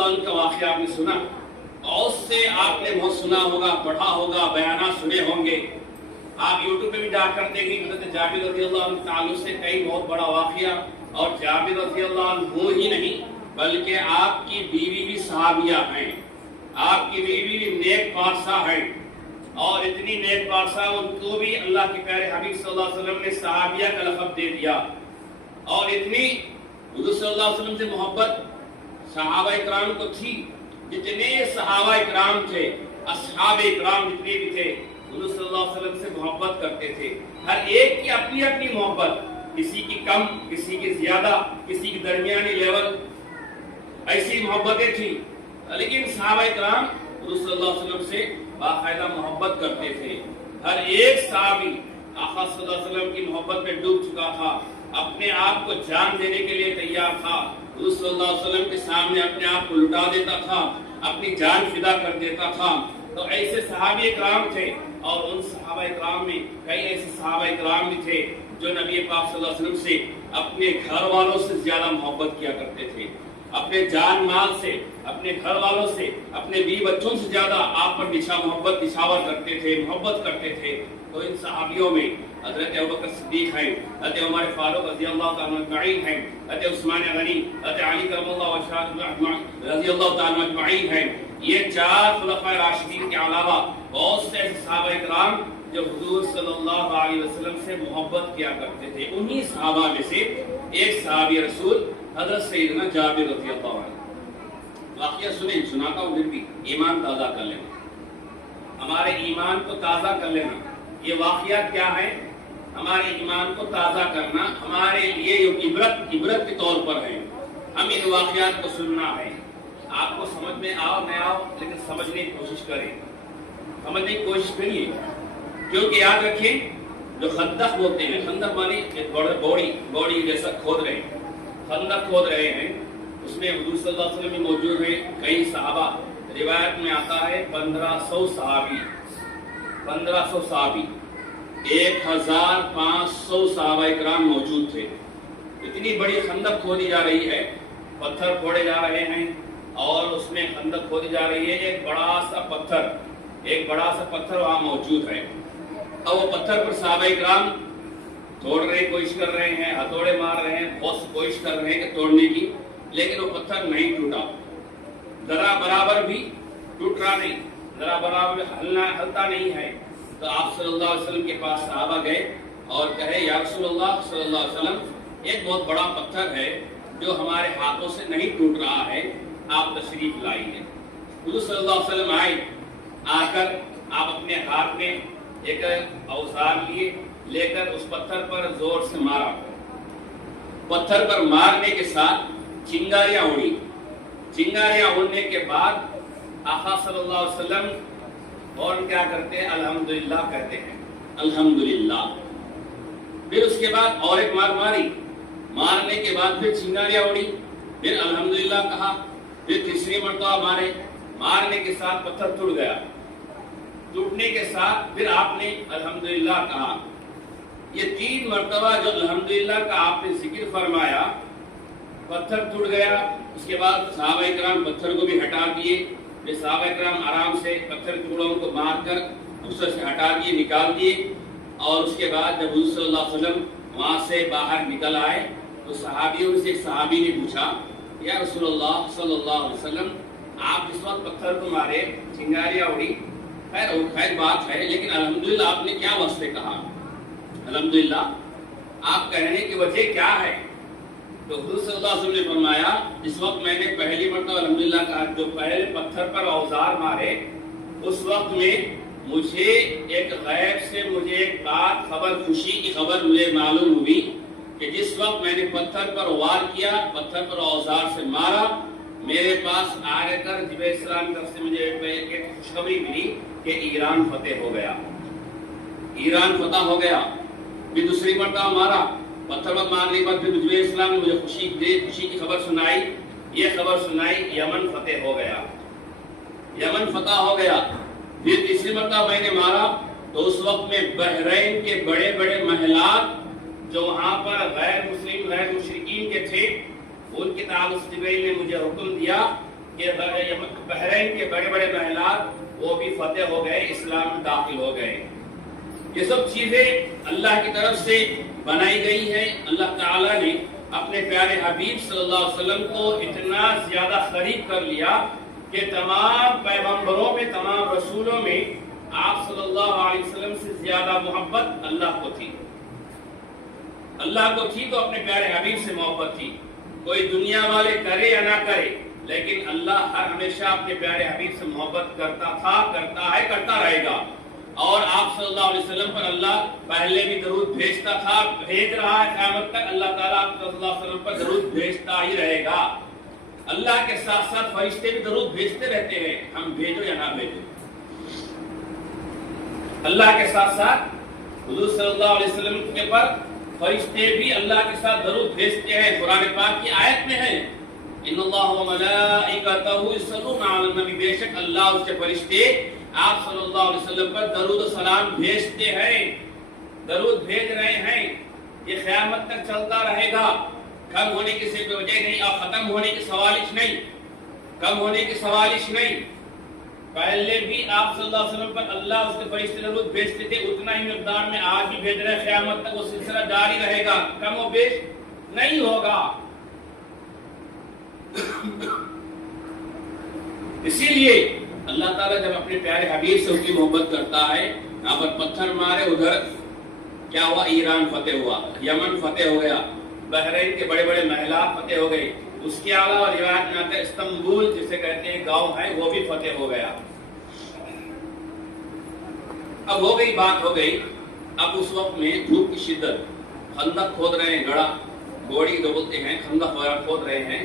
اللہ عنہ کا واقعہ آپ نے سنا، اور اس سے آپ نے بہت سنا ہوگا، پڑھا ہوگا، بیانات سنے ہوں گے. آپ یوٹیوب پہ بھی جا کر دیکھیں کہ حضرت جابر رضی اللہ عنہ تعلق سے کئی بہت بڑا واقعہ، اور جابر رضی اللہ عنہ ہی نہیں بلکہ آپ کی بیوی بھی صحابیہ ہیں، آپ کی بیوی بھی نیک پارسا ہیں، اور اتنی نیک پارسا ان کو بھی اللہ کے پیارے حبیب صلی اللہ علیہ وسلم نے صحابیہ کا لقب دے دیا. اور اتنی حضور صلی اللہ علیہ وسلم سے محبت صحابہ اکرام کو تھی، جتنے صحابہ اکرام تھے، اصحاب اکرام جتنے بھی تھے، حضور صلی اللہ علیہ وسلم سے محبت کرتے تھے. ہر ایک کی اپنی اپنی محبت، کسی کی کم، کسی کی زیادہ، کسی کی درمیانی لیول، ایسی محبتیں تھیں. لیکن صحابہ اکرام حضور صلی اللہ علیہ وسلم سے باقاعدہ محبت کرتے تھے. ہر ایک صحابی آقا صلی اللہ علیہ وسلم کی محبت میں ڈوب چکا تھا، اپنے آپ کو جان دینے کے لیے تیار تھا، حضور صلی اللہ علیہ وسلم کے سامنے اپنے آپ کو لٹا دیتا تھا، اپنی جان فدا کر دیتا تھا. تو ایسے صحابی اکرام تھے. اور ان صحابہ اکرام میں کئی ایسے صحابہ اکرام بھی تھے جو نبی پاک صلی اللہ علیہ وسلم سے اپنے گھر والوں سے زیادہ محبت کیا کرتے تھے، اپنے جان مال سے، اپنے گھر والوں سے، اپنے بیوی بچوں سے زیادہ آپ پر محبت نچھاور کرتے تھے، محبت کرتے تھے. تو ان صحابیوں میں حضرت ابوبکر صدیق ہیں، حضرت عمر فاروق رضی اللہ تعالیٰ اجمعین ہیں، حضرت عثمان غنی، حضرت علی کرم اللہ وجہہ رضی اللہ تعالیٰ اجمعین ہیں. یہ چار خلفائے راشدین کے علاوہ بہت سے صحابہ اکرام جو حضور صلی اللہ علیہ وسلم سے محبت کیا کرتے تھے. انہی صحابہ میں سے ایک صحابی رسول حضرت سیدنا جابر رضی اللہ عنہ. واقعہ سنیں، سناتا ہوں، پھر بھی ایمان تازہ کر لینا، ہمارے ایمان کو تازہ کر لینا. یہ واقعہ کیا ہے؟ ہمارے ایمان کو تازہ کرنا ہمارے لیے عبرت کے طور پر ہے. ہم ان واقعات کو سننا ہے. آپ کو سمجھ میں آؤ نہ آؤ، لیکن سمجھنے کی کوشش کریں، سمجھنے کی کوشش کریے. کیونکہ یاد رکھیں، جو خندق ہوتے ہیں، خندق مانی بوڑی جیسا کھود رہے ہیں، خندق کھود رہے ہیں، اس میں حضور صلی اللہ علیہ وسلم بھی موجود ہیں، کئی صحابہ. روایت میں آتا ہے 1500 صحابی، 1500 صحابہ اکرام موجود تھے. اتنی بڑی خندق کھودی جا رہی ہے، پتھر پھوڑے جا رہے ہیں، اور اس میں خندق کھودی جا رہی ہے. ایک بڑا سا پتھر وہاں موجود ہے، اور وہ پتھر پر صحابہ اکرام توڑ رہے، کوشش کر رہے ہیں، ہتھوڑے مار رہے ہیں، بہت کوشش کر رہے ہیں کہ توڑنے کی، لیکن وہ پتھر نہیں ٹوٹا، ذرا برابر بھی ٹوٹ رہا نہیں، ذرا برابر ہلتا نہیں ہے. تو آپ صلی اللہ علیہ وسلم کے پاس صحابہ گئے اور کہے، یا رسول اللہ صلی اللہ علیہ وسلم، ایک بہت بڑا پتھر ہے جو ہمارے ہاتھوں سے نہیں ٹوٹ رہا ہے، آپ تشریف لائیے. حضور صلی اللہ علیہ وسلم آئے، آ کر آپ اپنے ہاتھ میں ایک اوزار لے کر اس پتھر پر زور سے مارا. پتھر پر مارنے کے ساتھ چنگاریاں اڑی. چنگاریاں اڑنے کے بعد آقا صلی اللہ علیہ وسلم اور کیا کرتے ہیں؟ الحمدللہ کہتے ہیں، الحمدللہ. پھر اس کے بعد اور ایک مارنے کے بعد پھر چنگاریاں اڑی، پھر الحمدللہ کہا، پھر تیسری مرتبہ مارنے کے ساتھ پتھر ٹوٹ گیا. ٹوٹنے کے ساتھ پھر آپ نے الحمدللہ کہا. یہ 3 مرتبہ جو الحمدللہ کا آپ نے ذکر فرمایا، پتھر ٹوٹ گیا. اس کے بعد صحابہ اکرام پتھر کو بھی ہٹا دیے. پھر صحابہ اکرام آرام سے پتھر ٹکڑوں کو مار کر دوسرے سے ہٹا دیے، نکال دیے. اور اس کے بعد جب حضور صلی اللہ علیہ وسلم وہاں سے باہر نکل آئے تو صحابیوں سے ایک صحابی نے پوچھا، یا رسول اللہ صلی اللہ علیہ وسلم، آپ جس وقت پتھر کو مارے، چنگاریاں اڑی، خیر بات ہے، لیکن الحمدللہ آپ نے کیا وصف کہا؟ الحمدللہ آپ کہنے کی وجہ کیا ہے؟ تو حضور صلی اللہ علیہ وسلم نے فرمایا، جس وقت میں نے پہلی مرتبہ الحمدللہ کہا، جو پہلے پتھر پر اوزار مارے، اس وقت میں مجھے ایک غیب سے ایک بات خوشی کی خبر مجھے معلوم ہوئی کہ جس وقت میں نے پتھر پر وار کیا، پتھر پر اوزار سے مارا، میرے پاس آ کر جبرائیل السلام کی طرف سے مجھے ایک خوشخبری ملی کہ ایران فتح ہو گیا، ایران فتح ہو گیا. پھر دوسری مرتبہ مارا، پتھر پر مارنے کے بعد پھر جبرائیل السلام نے مجھے خوشی کی خبر سنائی. یہ خبر سنائی یمن فتح ہو گیا، یمن فتح ہو گیا. پھر تیسری مرتبہ میں نے مارا تو اس وقت میں بحرین کے بڑے بڑے محلات جو وہاں پر غیر مسلم غیر مشرکین کے تھے، ان کے تعلق سے جبرائیل نے مجھے حکم دیا کہ بحرین کے بڑے بڑے محلات وہ بھی فتح ہو گئے، اسلام میں داخل ہو گئے۔ یہ سب چیزیں اللہ کی طرف سے بنائی گئی ہیں۔ اللہ تعالیٰ نے اپنے پیارے حبیب صلی اللہ علیہ وسلم کو اتنا زیادہ قریب کر لیا کہ تمام پیغمبروں میں، تمام رسولوں میں آپ صلی اللہ علیہ وسلم سے زیادہ محبت اللہ کو تھی۔ اللہ کو تھی تو اپنے پیارے حبیب سے محبت تھی۔ کوئی دنیا والے کرے یا نہ کرے، لیکن اللہ ہر ہمیشہ اپنے پیارے حبیب سے محبت کرتا تھا، کرتا ہے، کرتا رہے گا۔ اور آپ صلی اللہ علیہ وسلم پر اللہ پہلے بھی درود بھیجتا تھا، بھیج رہا ہے، قیامت تک اللہ تعالیٰ آپ صلی اللہ علیہ وسلم پر درود بھیجتا ہی رہے گا۔ اللہ کے ساتھ ساتھ فرشتے بھی درود بھیجتے رہتے ہیں، ہم بھیجو یا نہ بھیجو۔ اللہ کے ساتھ ساتھ حضور صلی اللہ علیہ وسلم کے پر فرشتے بھی اللہ کے ساتھ درود بھیجتے ہیں۔ قرآن پاک کی آیت میں ہے ان اللہ و ملائکتہ یصلون علی النبی، بے شک اللہ اس کے فرشتے آپ صلی اللہ علیہ وسلم پر درود و سلام بھیجتے ہیں، درود بھیج رہے ہیں۔ یہ قیامت تک چلتا رہے گا، کم ہونے کی کوئی وجہ نہیں اور ختم ہونے کی سوالش نہیں، کم ہونے کی سوالش نہیں۔ پہلے بھی آپ صلی اللہ علیہ وسلم پر اللہ اس کے فرشتے درود بھیجتے تھے، اتنا ہی مقدار میں آج بھی بھیج رہے ہیں، قیامت تک وہ سلسلہ جاری رہے گا، کم و بیش نہیں ہوگا۔ اسی لیے اللہ تعالیٰ جب اپنے پیارے حبیب سے اس کی محبت کرتا ہے، یہاں پر پتھر مارے، ادھر کیا ہوا، ایران فتح ہوا، یمن فتح ہو گیا، بحرین کے بڑے بڑے محلات فتح ہو گئے، اس کے علاوہ روایت میں آتا ہے استنبول جسے کہتے ہیں گاؤں ہے وہ بھی فتح ہو گیا۔ اب ہو گئی بات، ہو گئی۔ اب اس وقت میں دھوپ کی شدت، خندق کھود رہے ہیں، گڑھا گوڑی جو بولتے ہیں، خندق وغیرہ کھود رہے ہیں،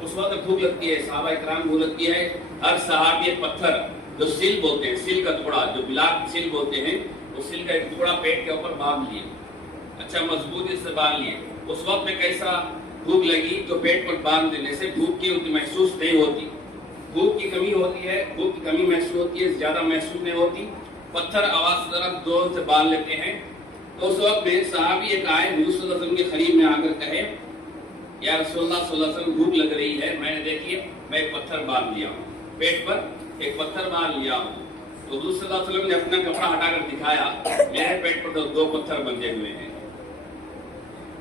اس وقت بھوک لگتی ہے، صحابہ اکرام بھوک لگتی ہے۔ ہر صحابی ایک پتھر جو سل بولتے ہیں، سل کا ٹکڑا جو بلاک سل بولتے ہیں، وہ سل کا ایک ٹکڑا پیٹ کے اوپر باندھ لیے، اچھا مضبوطی سے باندھ لیے۔ اس وقت میں کیسا بھوک لگی تو پیٹ پر باندھ دینے سے بھوک کی محسوس نہیں ہوتی، بھوک کی کمی ہوتی ہے، بھوک کی کمی محسوس ہوتی ہے، زیادہ محسوس نہیں ہوتی۔ پتھر آواز ذرا زور سے باندھ لیتے ہیں۔ تو اس وقت میں صحابی ایک آئے حضور صلی اللہ علیہ وسلم کے قریب میں آ کر کہے یا رسول اللہ صلی اللہ علیہ وسلم بھوک لگ رہی ہے، میں نے دیکھیے میں ایک پتھر باندھ لیا ہوں، پیٹ پر ایک پتھر باندھ لیا ہوں۔ تو حضور صلی اللہ علیہ وسلم نے اپنا کپڑا ہٹا کر دکھایا، میرے پیٹ پر دو پتھر بندھے ہوئے ہیں۔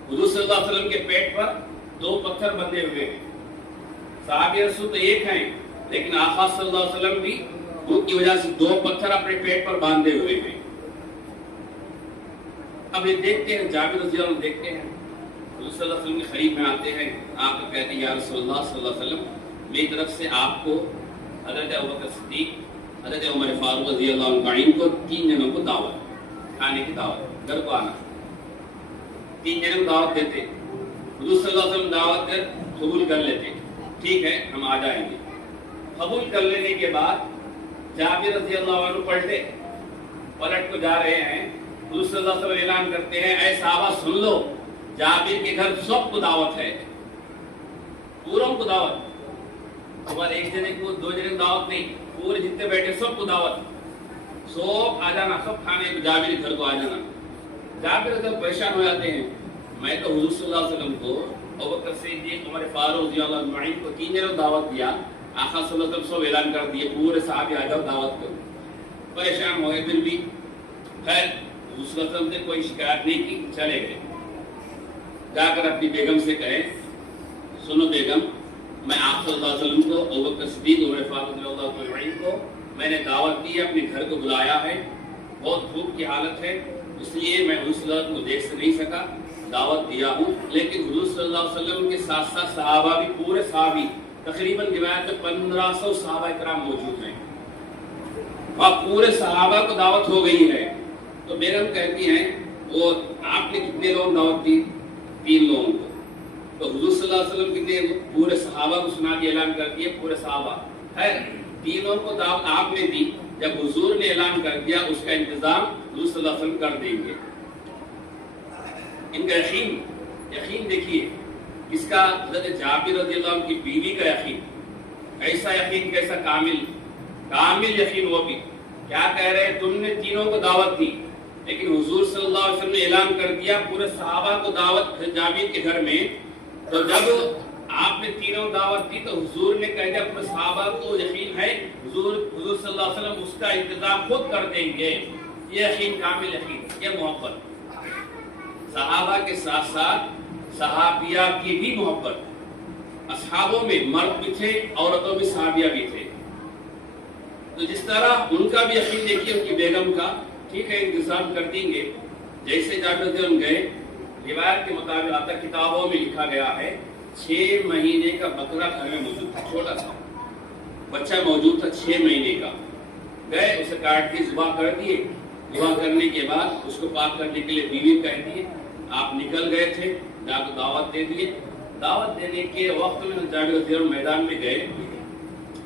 حضور صلی اللہ علیہ وسلم کے پیٹ پر دو پتھر بندھے ہوئے ہیں۔ صحابی رسول تو ایک ہیں، لیکن آقا صلی اللہ علیہ وسلم بھی بھوک کی وجہ سے دو پتھر اپنے پیٹ پر باندھے ہوئے ہیں۔ اب یہ دیکھتے ہیں، جابر رضی اللہ عنہ دیکھتے ہیں، حضور صلی اللہ علیہ وسلم کے قریب میں آتے ہیں، آپ کو کہتے ہیں یا رسول اللہ صلی اللہ علیہ وسلم، میری طرف سے آپ کو حضرت ابوبکر صدیق، حضرت عمر فاروق رضی اللہ عنہ معین کو 3 جنوں کو دعوت، کھانے کی دعوت، گھر کو آنا، 3 جنوں کو دعوت دیتے۔ حضور صلی اللہ علیہ وسلم دعوت کر قبول کر لیتے، ٹھیک ہے ہم آ جائیں گے۔ قبول کر لینے کے بعد جابر رضی اللہ عنہ پلٹ کو جا رہے ہیں، حضور صلی اللہ علیہ وسلم اعلان کرتے ہیں اے صحابہ سن لو، جابر کے گھر سب کو دعوت ہے، پوروں کو دعوت، اور ایک جنے کو 2 جنے کو دعوت نہیں، پورے جتنے بیٹھے سب کو دعوت، سب آ جانا، سب کھانے کو جابر کے گھر کو آ جانا۔ جابر جب پریشان ہو جاتے ہیں، میں تو حضور صلی اللہ علیہ وسلم کو، ابوبکر صدیق، عمر فاروق رضی اللہ عنہ معین کو 3 جنوں دعوت دیا، آقا صلی اللہ علیہ وسلم سب اعلان کر دیے پورے صحابی آ جاؤ دعوت کو، پریشان ہوئے، پھر بھی خیر حضور صلی اللہ علیہ وسلم نے کوئی شکایت نہیں کی، چلے گئے۔ جا کر اپنی بیگم سے کہے سنو بیگم، میں آپ صلی اللہ علیہ وسلم کو، ابوبکر صدیق، عمر فاروق رضی اللہ عنہ معین کو میں نے دعوت دی، اپنے گھر کو بلایا ہے، بہت بھوک کی حالت ہے، اس لیے میں حضور صلی اللہ علیہ وسلم کو دیکھ سے نہیں سکا، دعوت دیا ہوں، لیکن حضور صلی اللہ علیہ وسلم کے ساتھ ساتھ صحابہ بھی، پورے صحابی تقریباً روایت میں 1500 صحابہ اکرام موجود ہیں، اور پورے صحابہ کو دعوت ہو گئی ہے۔ تو بیگم کہتی ہیں وہ آپ نے کتنے لوگ دعوت دی؟ 3 لوگوں کو۔ تو حضور صلی اللہ علیہ وسلم کتنے پورے صحابہ کو سنا دیا، اعلان کر دیا پورے صحابہ، ہے 3 لوگوں کو دعوت آپ نے دی، جب حضور نے اعلان کر دیا اس کا انتظام حضور صلی اللہ علیہ وسلم کر دیں گے۔ ان کا یقین دیکھیے، اس کا حضرت جابر رضی اللہ عنہ کی بیوی کا یقین، ایسا یقین کیسا کامل یقین، وہ بھی کیا کہہ رہے ہیں، تم نے 3 کو دعوت دی، لیکن حضور صلی اللہ علیہ وسلم نے اعلان کر دیا پورے صحابہ کو دعوت جابر کے گھر میں، تو جب آپ نے تینوں دعوت دی تو حضور نے کہہ دیا اپنے صحابہ کو یقین ہے حضور صلی اللہ علیہ وسلم اس کا انتظام خود کر دیں گے. یہ یقین کامل یقین, یہ محبت صحابہ کے ساتھ ساتھ صحابیہ کی بھی محبت. اصحابوں میں مرد بھی تھے, عورتوں میں صحابیہ بھی تھے. تو جس طرح ان کا بھی یقین دیکھیے ان کی بیگم کا, ٹھیک ہے انتظام کر دیں گے. جیسے جابر رضی اللہ عنہ گئے, روایت کے مطابق آتا کتابوں میں لکھا گیا ہے 6 مہینے کا بکرا گھر میں موجود تھا, چھوٹا سا بچہ موجود تھا 6 مہینے کا. گئے اسے کاٹ کے ذبح کر دیے. ذبح کرنے کے بعد اس کو پاک کرنے کے لیے بیوی کہہ دیے. آپ نکل گئے تھے, جا کے دعوت دے دیے. دعوت دینے کے وقت میں جابر رضی اللہ عنہ میدان میں گئے,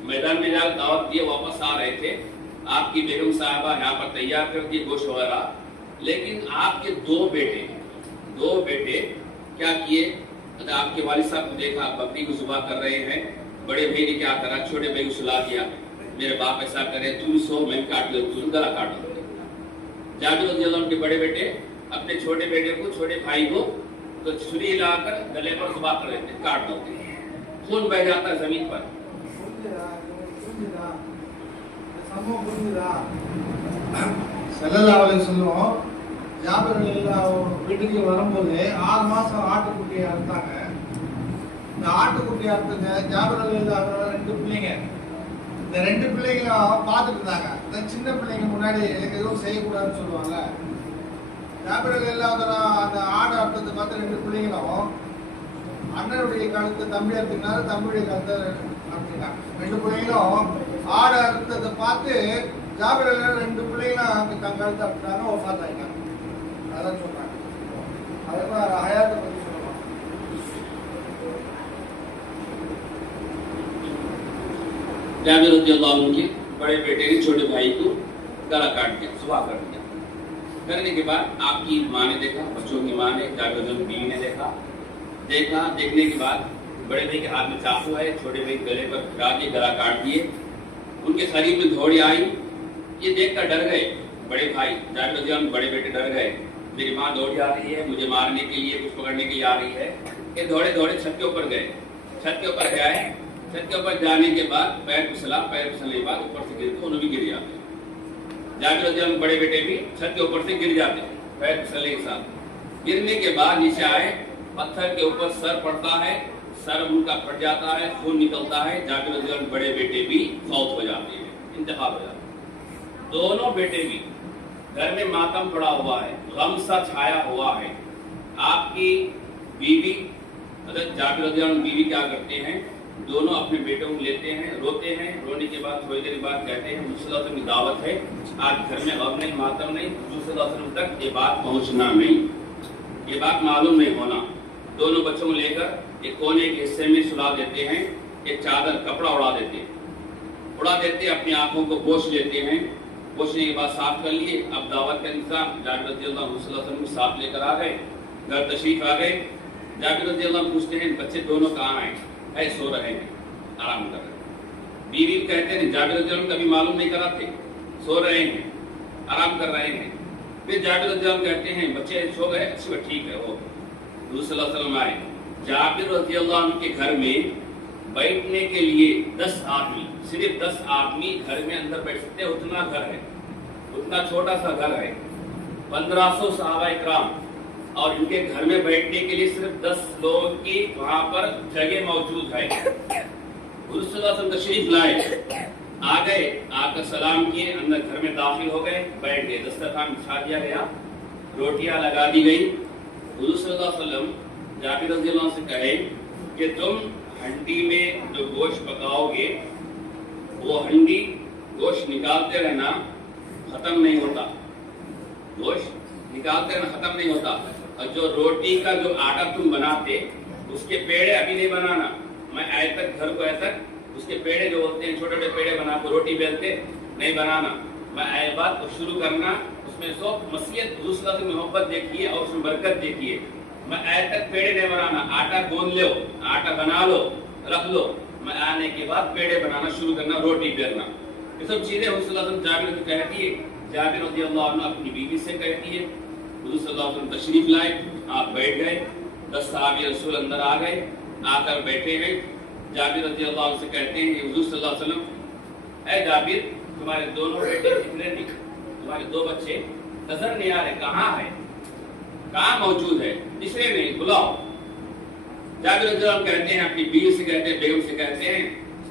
میدان میں جا کے دعوت دیے, واپس آ رہے تھے. آپ کی بیگم صاحبہ یہاں پر تیار کر دیے گوشت وغیرہ, لیکن آپ کے 2 بیٹے کیا کیے, آپ کے والد صاحب کو دیکھا بکری کو ذبح کر رہے ہیں. بڑے بھائی نے کیا کرا, چھوٹے بھائی کو سلا دیا, میرے باپ ایسا کرے تم سو میں کاٹ لو, تم گلا کاٹ لو. جابر رضی اللہ عنہ کے بڑے بیٹے اپنے چھوٹے بیٹے کو, چھوٹے بھائی کو تو چھری لا کر گلے پر ذبح کر دیتے, کاٹ دیتے, خون بہ جاتا ہے زمین پر. ஸல்லல்லாஹு அலைஹி வஸல்லம் ஜாபிர் ரலியல்லாஹு வீட்டுக்கு வரும்போது 6 மாசம் ஆட்டுக்குட்டியை அறுத்தாங்க. இந்த ஆட்டுக்குட்டியை அறுத்தது ஜாபிர் ரலியல்லாஹு 2 பிள்ளைங்க, இந்த 2 பிள்ளைங்களும் பார்த்துட்டு இருந்தாங்க. இந்த சின்ன பிள்ளைங்க முன்னாடி எதுவும் செய்யக்கூடாதுன்னு சொல்லுவாங்க. ஜாபிர் ரலியல்லாஹு அந்த ஆடு அறுத்தது பார்த்து 2 பிள்ளைங்களும் அண்ணனுடைய கழுத்தை தம்பி அறுத்துனாரு, தம்பியுடைய கழுத்தை அறுத்துட்டாங்க. 2 பிள்ளைங்களும் ஆடு அறுத்ததை பார்த்து ஜாபிர் ரலியல்லாஹு 2 பிள்ளைங்களும் தங்க கழுத்தை அறுத்துட்டாங்க, வஃபாத் ஆயிட்டாங்க. அதான் சொல்றாங்க. அதெல்லாம் ஹயாத்தை பத்தி சொல்லுவாங்க. جابر رضی اللہ عنہ کے بڑے بیٹے نے چھوٹے بھائی کو گلا کاٹ دیا, ذبح کر دیا. کرنے کے بعد آپ کی ماں نے دیکھا, بچوں کی ماں نے, جابر رضی اللہ عنہ کی بیوی نے دیکھا. دیکھنے کے بعد بڑے بھائی کے ہاتھ میں چاقو ہے, چھوٹے بھائی گلے پر پھرا کے گلا کاٹ دیے. ان کے قریب میں دوڑی آئی, یہ دیکھ کر ڈر گئے بڑے بھائی. جابر رضی اللہ عنہ بڑے بیٹے ڈر گئے, میری ماں دوڑی آ رہی ہے, مجھے مارنے کے لیے, کچھ پکڑنے کے لیے آ رہی ہے. یہ دوڑے دوڑے چھت کے اوپر گئے. چھت کے اوپر گئے, چھت کے اوپر جانے کے بعد پیر پھسلا, پیر پھسلنے کے بعد اوپر سے گر کے انہوں بھی گر جاتے. جابر رضی اللہ عنہ بڑے بیٹے بھی چھت کے اوپر سے گر جاتے پیر پھسلنے کے ساتھ. گرنے کے بعد نیچے آئے, پتھر کے اوپر سر پڑتا ہے, سر ان کا پھٹ جاتا ہے, خون نکلتا ہے. جابر رضی اللہ عنہ بڑے بیٹے بھی فوت ہو جاتے ہیں, انتقال ہو جاتا ہے. دونوں بیٹے بھی, گھر میں ماتم پڑا ہوا ہے, غم سا چھایا ہوا ہے. آپ کی بیوی حضرت جابر رضی اللہ عنہ بیوی کیا کرتے ہیں, دونوں اپنے بیٹوں کو لیتے ہیں, روتے ہیں. رونے کے بعد تھوڑی دیر بعد کہتے ہیں حضور صلی اللہ علیہ وسلم کی دعوت ہے, آج گھر میں غم نہیں, ماتم نہیں, حضور صلی اللہ علیہ وسلم تک یہ بات پہنچنا نہیں, یہ بات معلوم نہیں ہونا. دونوں بچوں کو لے کر ایک کونے کے حصے میں سلا دیتے ہیں, ایک چادر کپڑا اڑا دیتے ہیں, اپنی آنکھوں کو پوچھ لیتے ہیں. پوچھنے کے بعد صاف کر لیے. اب دعوت کا انتظام, جابر رضی اللہ عنہ صلی اللہ علیہ وسلم کو ساتھ لے کر آ گئے, گھر تشریف آ گئے. جابر رضی اللہ عنہ پوچھتے ہیں بچے دونوں کہاں ہیں, ہے سو رہے ہیں, آرام کر رہے ہیں. بیوی کہتے ہیں جابر رضی اللہ عنہ کبھی معلوم نہیں کرا تھے, سو رہے ہیں, آرام کر رہے ہیں. پھر جابر رضی اللہ عنہ کہتے ہیں بچے سو گئے, اچھا ٹھیک ہے. وہ حضور صلی اللہ علیہ وسلم آئے. جابر رضی اللہ عنہ کے گھر میں بیٹھنے کے لیے 10 آدمی, صرف 10 آدمی گھر میں اندر بیٹھ سکتے ہیں, اتنا گھر ہے, اتنا چھوٹا سا گھر ہے. 1500 صحابہ اکرام, اور ان کے گھر میں بیٹھنے کے لیے صرف 10 لوگوں کی وہاں پر جگہ موجود ہے. حضور صلی اللہ علیہ وسلم تشریف لائے, آ گئے, آ کر سلام کیے, اندر گھر میں داخل ہو گئے, بیٹھ گئے. دسترخوان بچھا دیا گیا, روٹیاں لگا دی گئی. حضور صلی اللہ علیہ وسلم جابر رضی اللہ عنہ سے کہے کہ تم ہنڈی میں جو گوشت پکاؤ گے, وہ ہنڈی گوشت نکالتے رہنا, ختم نہیں ہوتا. گوشت نکالتے رہنا, ختم نہیں ہوتا. اور جو روٹی کا جو آٹا تم بناتے, اس کے پیڑے ابھی نہیں بنانا. میں آئے تک گھر کو آئے تک اس کے پیڑے جو ہوتے ہیں, چھوٹے چھوٹے پیڑے بنا کے روٹی بیلتے, نہیں بنانا. میں آئے بات کو شروع کرنا, اس میں سو مسیحت حضور صلی اللہ علیہ وسلم محبت دیکھیے اور اس میں برکت دیکھیے. میں آئے تک پیڑے نہیں بنانا, آٹا گوندھ لو, آٹا بنا لو, رکھ لو. میں آنے کے بعد پیڑے بنانا شروع کرنا, روٹی بیلنا. یہ سب چیزیں حضور صلی اللہ علیہ وسلم جابر کو کہتی ہے. جابر رضی اللہ عنہ اپنی بیوی سے کہتی ہے. حضور صلی اللہ علیہ وسلم تشریف لائے, آپ بیٹھ گئے. 10 صحابی رسول اندر آ گئے. آ کر بیٹھے ہیں. جابر رضی اللہ عنہ سے کہتے ہیں کہ حضور صلی اللہ علیہ وسلم اے جابر تمہارے دونوں بیٹے جتنے نہیں, تمہارے 2 بچے نظر نہیں آ رہے, کہاں ہے, کہاں موجود ہے, تیسرے نہیں, بلاؤ. جابر رضی اللہ عنہ کہتے ہیں اپنی بیوی سے کہتے ہیں, بیگم سے کہتے ہیں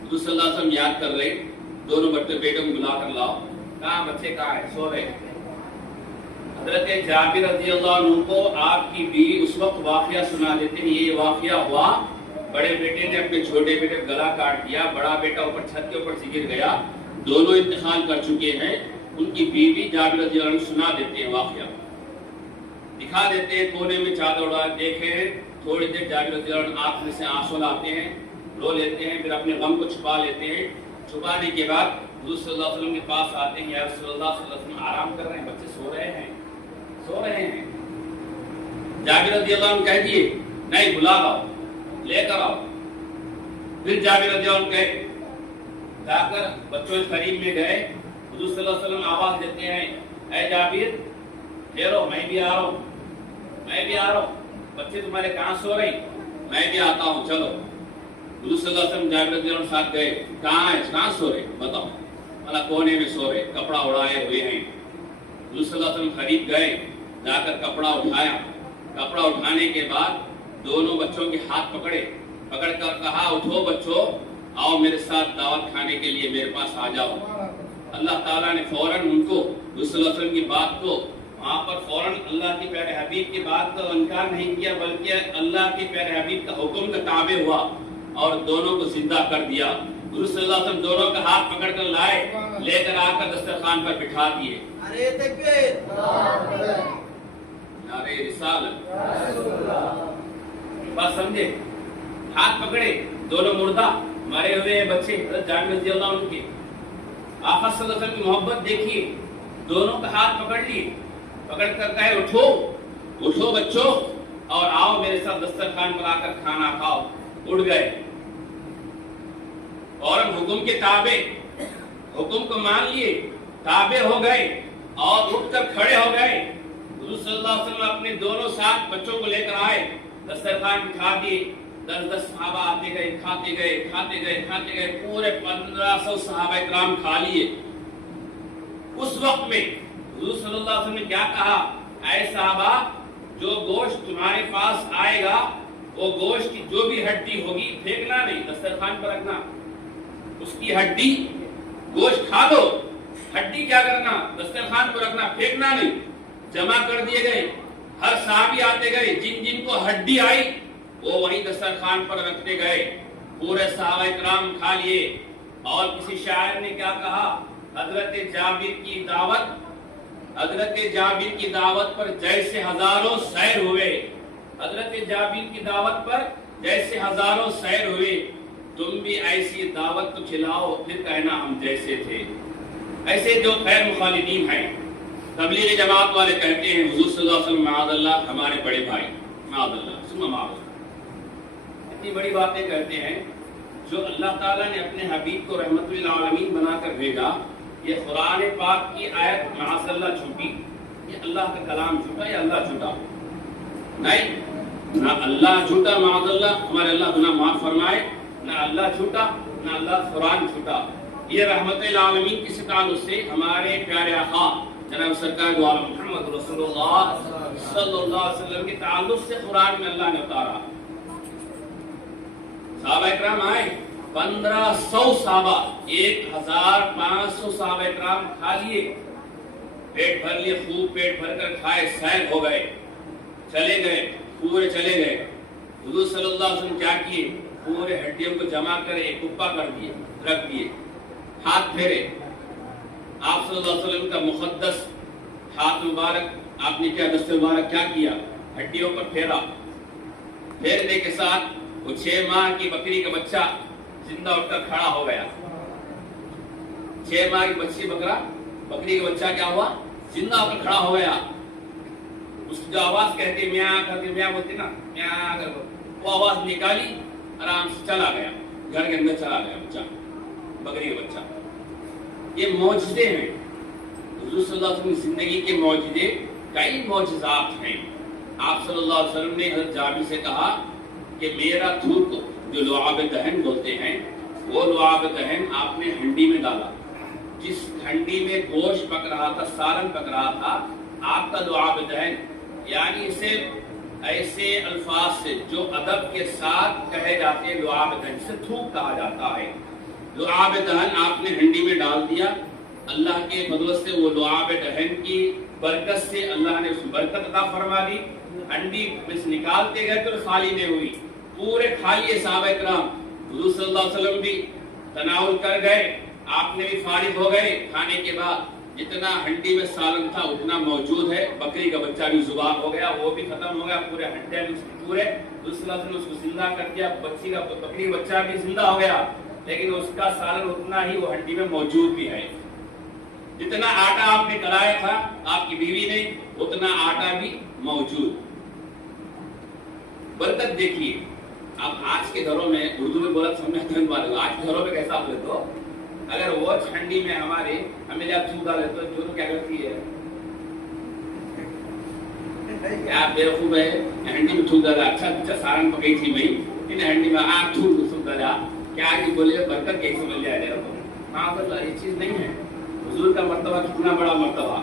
حضور صلی اللہ علیہ وسلم یاد کر رہے, دونوں بیٹوں کو بلا کر لاؤ. کہاں بچے, کہاں ہے, سو رہے. حضرت جابر رضی اللہ عنہ کو آپ کی بیوی اس وقت واقعہ سنا دیتے ہیں, یہ واقعہ ہوا, بڑے بیٹے نے اپنے چھوٹے بیٹے کا گلا کاٹ دیا, بڑا بیٹا اوپر چھت کے اوپر سے گر گیا, دونوں انتقال کر چکے ہیں. ان کی بیوی جابر رضی اللہ عنہ سنا دیتے ہیں واقعہ, دکھا دیتے ہیں کونے میں چادر اڑا, دیکھیں تھوڑی دیر جابر رضی اللہ عنہ آنکھ میں سے آنسو لاتے ہیں, رو لیتے ہیں, پھر اپنے غم کو چھپا لیتے ہیں. چھپانے کے بعد حضور صلی اللہ علیہ وسلم کے پاس آتے ہیں, یا رسول اللہ صلی اللہ علیہ وسلم آرام کر رہے ہیں, بچے سو رہے ہیں, سو رہے ہیں. جابر رضی اللہ عنہ کہہ دیے نہیں, بلا لاؤ, لے کر آؤ. پھر جابر رضی اللہ عنہ کہے, جا کر بچوں کے قریب میں گئے, حضور صلی اللہ علیہ وسلم آواز دیتے ہیں اے جابر ٹھہرو, میں بھی آ رہا ہوں, میں بھی آ رہا ہوں. بچے تمہارے کہاں سو رہی, میں بھی آتا ہوں, چلو. حضور صلی اللہ علیہ وسلم جابر رضی اللہ عنہ ساتھ گئے, کہاں ہے, کہاں سو رہے, بتاؤ. اللہ کونے میں سو رہے, کپڑا اڑائے ہوئے ہیں. حضور صلی اللہ علیہ وسلم قریب گئے, جا کر کپڑا اٹھایا. کپڑا اٹھانے کے بعد دونوں بچوں کے ہاتھ پکڑے, پکڑ کر کہا اٹھو بچوں, آؤ میرے ساتھ دعوت کھانے کے لیے میرے پاس آ جاؤ. اللہ تعالیٰ نے فوراً ان کو حضور صلی اللہ علیہ وسلم کی بات کو وہاں پر فوراً اللہ کے پیارے حبیب کی بات کا انکار نہیں کیا, بلکہ اللہ کے پیارے حبیب کا حکم کا تابع ہوا اور دونوں کو زندہ کر دیا. حضور صلی اللہ علیہ وسلم دونوں کا ہاتھ پکڑ کر لائے, لے کر آ کر دسترخوان پر بٹھا دیے. نعرہ رسالت, بات سمجھے, ہاتھ پکڑے, دونوں مردہ مرے ہوئے بچے حضرت جابر رضی اللہ عنہ کے. آقا صلی اللہ علیہ وسلم کی محبت دیکھیے, دونوں کا ہاتھ پکڑ لیے, پکڑ کر کہے اٹھو, اٹھو بچوں اور آؤ میرے ساتھ دسترخوان پر آ کر کھانا کھاؤ. اٹھ گئے, اور حکم کے تابع, حکم کو مان لیے, تابع ہو گئے اور اٹھ کر کھڑے ہو گئے. حضور صلی اللہ علیہ وسلم اپنے دونوں ساتھ بچوں کو لے کر آئے, دسترخوان بٹھا دیے. 10 صحابہ آتے گئے, کھاتے گئے, کھاتے گئے, کھاتے گئے, پورے 1500 صحابہ کرام کھا لیے. اس وقت میں حضور صلی اللہ علیہ وسلم نے کیا کہا, اے صحابہ جو گوشت تمہارے پاس آئے گا وہ گوشت کی جو بھی ہڈی ہوگی پھینکنا نہیں, دسترخوان پر رکھنا. اس کی ہڈی, گوشت کھا دو, ہڈی کیا کرنا, دسترخوان پر رکھنا, پھینکنا نہیں. جمع کر دیے گئے, ہر صحابی آتے گئے, جن جن کو ہڈی آئی وہ وہیں دسترخوان پر رکھتے گئے. پورے صحابہ کرام کھا لیے. اور کسی شاعر نے کیا کہا, حضرت جابر کی دعوت, حضرت جابر کی دعوت پر جیسے ہزاروں سیر ہوئے, حضرت جابر کی دعوت پر جیسے ہزاروں سیر ہوئے. تم بھی ایسی دعوت تو کھلاؤ, پھر کہنا ہم جیسے تھے. ایسے جو خیر مخالفین ہیں, تبلیغ جماعت والے کہتے ہیں حضور صلی اللہ علیہ وسلم معاذ اللہ ہمارے بڑے بھائی, معاذ اللہ ثم معاذ اللہ. اتنی بڑی باتیں کہتے ہیں. جو اللہ تعالیٰ نے اپنے حبیب کو رحمت للعالمین بنا کر بھیجا, یہ قرآن پاک کی آیت معاذ اللہ جھوٹی, یہ اللہ کا کلام جھوٹا یا اللہ جھوٹا نہیں, نہ اللہ جھوٹا معاذ اللہ, ہمارے اللہ گناہ معاف فرمائے, نہ اللہ جھوٹا نہ اللہ قرآن جھوٹا. یہ رحمت للعالمین کس تعلق سے, ہمارے پیارے آقا جناب سرکار دو عالم محمد رسول اللہ صلی اللہ علیہ وسلم کے تعلق سے قرآن میں اللہ نے اتارا. صحابہ اکرام آئے, 1500 صحابہ, 1500 صحابہ اکرام کھا لیے, پیٹ بھر لیے, خوب پیٹ بھر کر کھائے, سیر ہو گئے, چلے گئے, پورے چلے گئے. حضور صلی اللہ علیہ وسلم کیا کیے, پورے ہڈیوں کو جمع کر ایک کپا کر دیے, رکھ دیے, ہاتھ پھیرے. آپ صلی اللہ علیہ وسلم کا مقدس ہاتھ مبارک, آپ نے کیا دست مبارک کیا کیا, ہڈیوں پر پھیرا. پھیرنے کے ساتھ وہ 6 ماہ کی بکری کا بچہ زندہ اٹھ کر کھڑا ہو گیا. 6 ماہ کی بکری کا بچہ کیا ہوا, زندہ ہو کر کھڑا ہو گیا. اس کی جو آواز کہتے میاں کرتے, میاں بولتے نا, میاں کر, وہ آواز نکالی, آرام سے چلا گیا, گھر کے اندر چلا گیا بچہ, بکری کا بچہ. یہ معجزے ہیں حضور صلی اللہ علیہ وسلم کی زندگی کے معجزے, کئی معجزات ہیں. آپ صلی اللہ علیہ وسلم نے حضرت جابر سے کہا کہ میرا تھوک جو لعاب دہن بولتے ہیں، وہ لعاب دہن آپ نے ہنڈی میں ڈالا، جس ہنڈی میں گوشت پک رہا تھا، سالن پک رہا تھا، آپ کا لعاب دہن، یعنی اسے ایسے الفاظ سے جو ادب کے ساتھ کہے جاتے ہیں لعاب دہن، سے تھوک کہا جاتا ہے۔ لعاب دہن آپ نے ہنڈی میں ڈال دیا، اللہ کے فضل سے وہ لعاب دہن کی برکت سے اللہ نے اس برکت عطا فرما دی، ہنڈی میں سے نکالتے گئے تو خالی نہیں ہوئی، پورے خالی صحابہ کرام، حضور صلی اللہ علیہ وسلم بھی تناول کر گئے، آپ نے بھی فارغ ہو گئے، کھانے کے بعد جتنا ہنڈی میں سالن تھا اتنا موجود ہے، بکری کا بچہ بھی ذبح ہو گیا، وہ بھی ختم ہو گیا، پورے ہنڈے میں پورے حضور صلی اللہ علیہ وسلم نے اس کو زندہ کر دیا، بکری کا بچہ بھی زندہ ہو گیا، لیکن اس کا سالن اتنا ہی وہ ہنڈی میں موجود بھی ہے۔ جتنا آٹا آپ نے کرایا تھا آپ کی بیوی نے، اتنا آٹا بھی موجود۔ برکت دیکھیے، اب آج کے گھروں میں اردو میں بولا سمجھتے ہیں، آج کے گھروں میں کیسا بولے تو اگر وہ ٹھنڈی میں ہمیں جب چوک ڈالے تو جو کیا کرتی ہے، کیا بیوقوف ہے، ہنڈی میں تھوک ڈالا، اچھا سالن پکئی تھی میں ان ہنڈی میں آپ تھوک ڈالا، کیا بولے برکت کیسے مل جائے گا؟ ہاں یہ چیز نہیں ہے۔ حضور کا مرتبہ کتنا بڑا مرتبہ،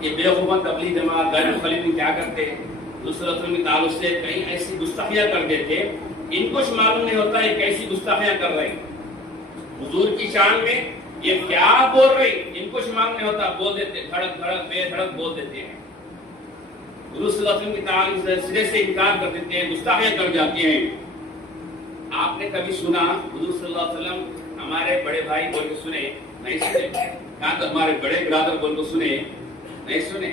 یہ بیوقوفہ تبلیغ جماعت غیر مخالفین کیا کرتے ہیں، حضور صلی اللہ علیہ وسلم کے تعلق سے کئی ایسی گستاخیاں کر دیتے، ان کو معلوم نہیں ہوتا یہ کیسی گستاخیاں کر رہے ہیں حضور کی شان میں، یہ کیا بول رہے ان کو معلوم نہیں ہوتا، بول دیتے، دھڑک دھڑک بے دھڑک بول دیتے ہیں، حضور صلی اللہ علیہ وسلم کی تعلیم سے سرے سے انکار کر دیتے ہیں، گستاخیاں کر جاتے ہیں۔ آپ نے کبھی سنا حضور صلی اللہ علیہ وسلم ہمارے بڑے بھائی بول کے سنے؟ نہیں سنے۔ کہاں تو ہمارے بڑے برادر بول کو سنے؟ نہیں سنے۔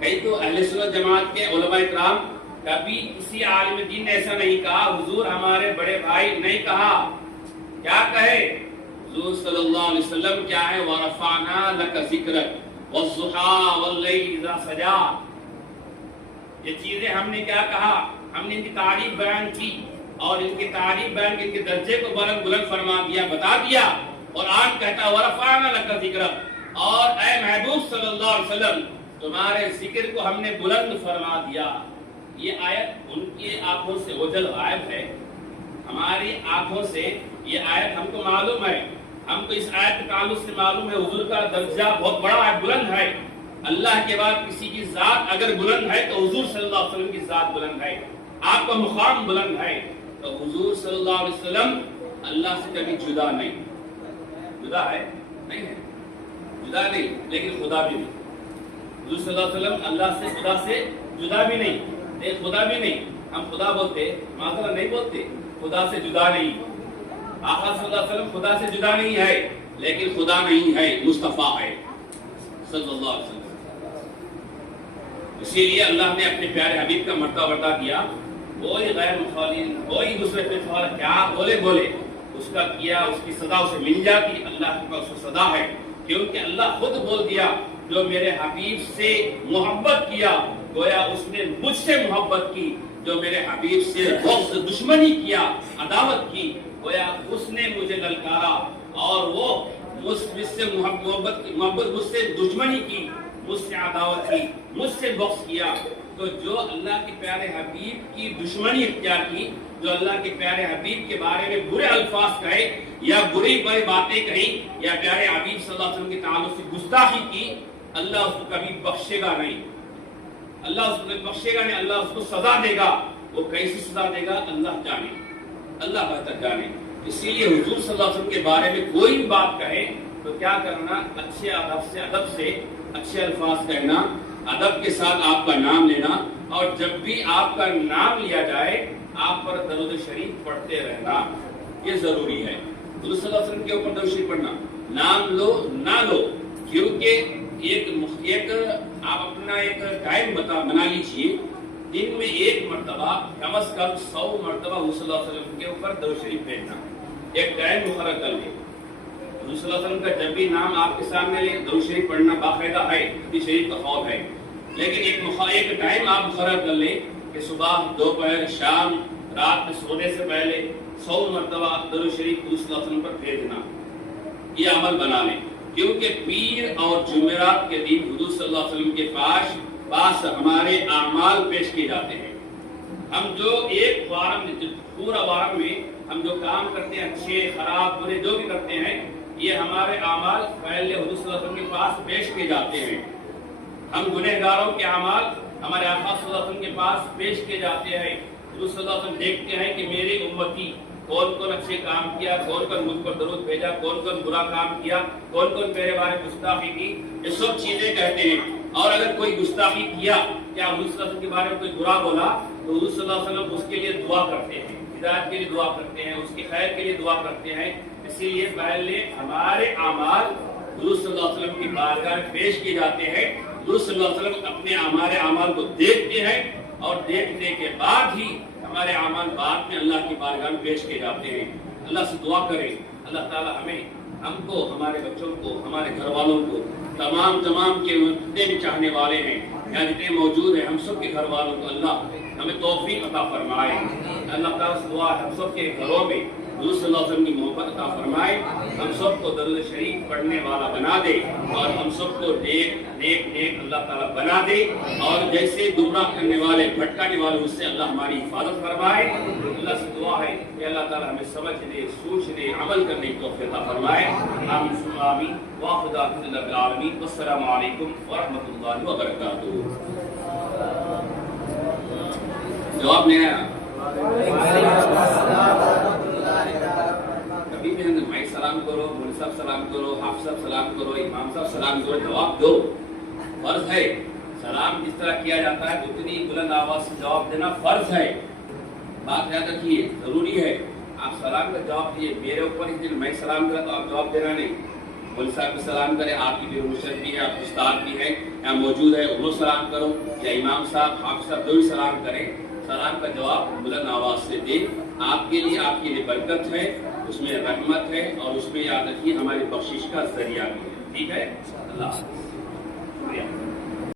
کئی تو اہل سنت جماعت کے علماء کرام کبھی کسی عالم دین نے ایسا نہیں کہا حضور ہمارے بڑے بھائی، نہیں کہا۔ کیا کہے حضور صلی اللہ علیہ وسلم؟ کیا ہے؟ وَرَفَعْنَا لَكَ ذِكْرَكَ وَالضُّحَىٰ وَاللَّيْلِ إِذَا سَجَىٰ۔ یہ چیزیں ہم نے کیا کہا؟ ہم نے ان کی تعریف بیان کی، اور ان کی تعریف بیان کی، ان کے درجے کو بلند فرما دیا، بتا دیا، اور آج کہتا وَرَفَعْنَا لَكَ ذِكْرَكَ، اور اے محبوب صلی اللہ علیہ وسلم تمہارے ذکر کو ہم نے بلند فرما دیا۔ یہ آیت ان کی آنکھوں سے اوجھل غائب ہے، ہماری آنکھوں سے یہ آیت ہم کو معلوم ہے، ہم کو اس آیت کے تعلق سے معلوم ہے حضور کا درجہ بہت بڑا ہے، بلند ہے۔ اللہ کے بعد کسی کی ذات اگر بلند ہے تو حضور صلی اللہ علیہ وسلم کی ذات بلند ہے، آپ کا مقام بلند ہے۔ تو حضور صلی اللہ علیہ وسلم اللہ سے کبھی جدا نہیں، جدا ہے نہیں ہے، جدا نہیں، لیکن خدا بھی نہیں۔ حضور صلی اللہ علیہ وسلم اللہ سے، خدا سے جدا بھی نہیں، خدا بھی نہیں۔ ہم خدا بولتے، معذرت نہیں بولتے، خدا سے جدا نہیں۔ آقا صلی اللہ علیہ وسلم خدا سے جدا نہیں ہے، لیکن خدا نہیں ہے، مصطفیٰ ہے صلی اللہ علیہ وسلم۔ اسی لیے اللہ نے اپنے پیارے حبیب کا مرتبہ بتا دیا، کوئی غیر مخالف، کوئی دوسرے پہ کیا بولے اس کا کیا، اس کی سزا اسے مل جاتی، اللہ کے پاس سزا ہے، کیونکہ اللہ خود بول دیا جو میرے حبیب سے محبت کیا گویا اس نے مجھ سے محبت کی، جو میرے حبیب سے بغض دشمنی کیا، عداوت کی، گویا اس نے مجھے للکارا، اور وہ مجھ سے محبت مجھ سے دشمنی کی، مجھ سے عداوت کی، مجھ سے بغض کیا۔ تو جو اللہ کے پیارے حبیب کی دشمنی اختیار کی، جو اللہ کے پیارے حبیب کے بارے میں برے الفاظ کہے یا بری باتیں کہیں یا پیارے حبیب صلی اللہ علیہ وسلم کے تعلق سے گستاخی کی، اللہ اس کو کبھی بخشے گا نہیں، اللہ اس کو بخشے گا نہیں، اللہ اس کو سزا دے گا۔ وہ کیسی سزا دے گا اللہ جانے، اللہ بہتر جانے۔ اسی لیے حضور صلی اللہ علیہ وسلم کے بارے میں کوئی بھی بات کہے تو کیا کرنا؟ اچھے ادب سے اچھے الفاظ کہنا، ادب کے ساتھ آپ کا نام لینا، اور جب بھی آپ کا نام لیا جائے آپ پر درود شریف پڑھتے رہنا، یہ ضروری ہے۔ حضور صلی اللہ علیہ وسلم کے اوپر درود شریف پڑھنا، نام لو نہ لو، کیونکہ ایک آپ اپنا ایک ٹائم بنا لیجیے، دن میں ایک مرتبہ کم از کم 100 مرتبہ حضور صلی اللہ علیہ وسلم کے اوپر درود شریف بھیجنا، ایک ٹائم مقرر کر لیں۔ حضور صلی اللہ علیہ وسلم کا جب بھی نام آپ کے سامنے لیں درود شریف پڑھنا باقاعدہ ہے، حدیث شریف کا قول ہے، لیکن ایک ٹائم آپ مقرر کر لیں کہ صبح، دوپہر، شام، رات میں سونے سے پہلے 100 مرتبہ درود شریف حضور صلی اللہ علیہ وسلم پر بھیجنا، یہ عمل بنا لیں، کیونکہ پیر اور جمعرات کے دن حضور صلی اللہ علیہ وسلم کے پاس ہمارے اعمال پیش کیے جاتے ہیں۔ ہم جو ایک وارم، پورا وارم میں ہم جو کام کرتے ہیں اچھے خراب برے جو بھی کرتے ہیں یہ ہمارے اعمال پہلے حضور صلی اللہ علیہ وسلم کے پاس پیش کیے جاتے ہیں. ہم گنہگاروں کے اعمال ہمارے آقا صلی اللہ علیہ وسلم کے پاس پیش کیے جاتے ہیں. حضور صلی اللہ علیہ وسلم دیکھتے ہیں کہ میری امتی کون کون اچھے کام کیا, کون کون مجھ پر درود بھیجا, کون کون برا کام کیا, کون کون میرے بارے میں گستاخی کی. یہ سب چیزیں کہتے ہیں. اور اگر کوئی گستاخی کیا, کیا حضور صلی اللہ علیہ وسلم کے بارے میں کوئی برا بولا, تو حضور صلی اللہ علیہ وسلم اس کے لیے دعا کرتے ہیں, ہدایت کے لیے دعا کرتے ہیں, اس کے خیر کے لیے دعا کرتے ہیں. اسی لیے پہلے ہمارے اعمال حضور صلی اللہ علیہ وسلم کی بارگاہ میں پیش کیے جاتے ہیں. حضور صلی اللہ علیہ وسلم اپنے ہمارے اعمال کو دیکھتے ہیں اور دیکھنے کے بعد ہی ہمارے اعمال بعد میں اللہ کی بارگاہ میں پیش کیے جاتے ہیں. اللہ سے دعا کریں اللہ تعالی ہمیں, ہم کو, ہمارے بچوں کو, ہمارے گھر والوں کو, تمام کے جتنے بھی چاہنے والے ہیں یا جتنے موجود ہیں, ہم سب کے گھر والوں کو اللہ ہمیں توفیق عطا فرمائے. اللہ تعالیٰ سے دعا ہے ہم سب کے گھروں میں حضور صلی اللہ علیہ وسلم کی محبت عطا فرمائے, ہم سب کو درود شریف پڑھنے والا بنا دے اور ہم سب کو نیک اللہ تعالیٰ بنا دے. اور جیسے گمراہ کرنے والے, بھٹکانے والے, اس سے اللہ ہماری حفاظت فرمائے. اللہ سے دعا ہے کہ اللہ تعالیٰ ہمیں سمجھنے, سوچنے, عمل کرنے کی توفیق عطا فرمائے. آمین ثم آمین. وآخر دعوانا الحمد للہ رب العالمین. والسلام علیکم ورحمۃ اللہ وبرکاتہ. جواب نہیں آیا. کبھی بھی میں سلام کرو, مول صاحب سلام کرو, حافظ صاحب سلام کرو, امام صاحب سلام کرو, جواب دو. فرض ہے. سلام جس طرح کیا جاتا ہے اتنی بلند آواز سے جواب دینا فرض ہے. بات یاد رکھیے, ضروری ہے. آپ سلام کا جواب دیے, میرے اوپر اس دن میں سلام کرا تو آپ جواب دینا نہیں. مول صاحب کو سلام کرے, آپ کی بھی مشرف بھی ہے, آپ استاد بھی ہے یا موجود ہے, انہوں سلام کرو, یا امام صاحب, حافظ صاحب جو بھی سلام کریں, سلام کا جواب بلند آواز سے دیں. آپ کے لیے برکت ہے, اس میں رحمت ہے, اور اس میں یاد رکھیے ہماری بخشش کا ذریعہ بھی ہے. ٹھیک ہے. اللہ حافظ.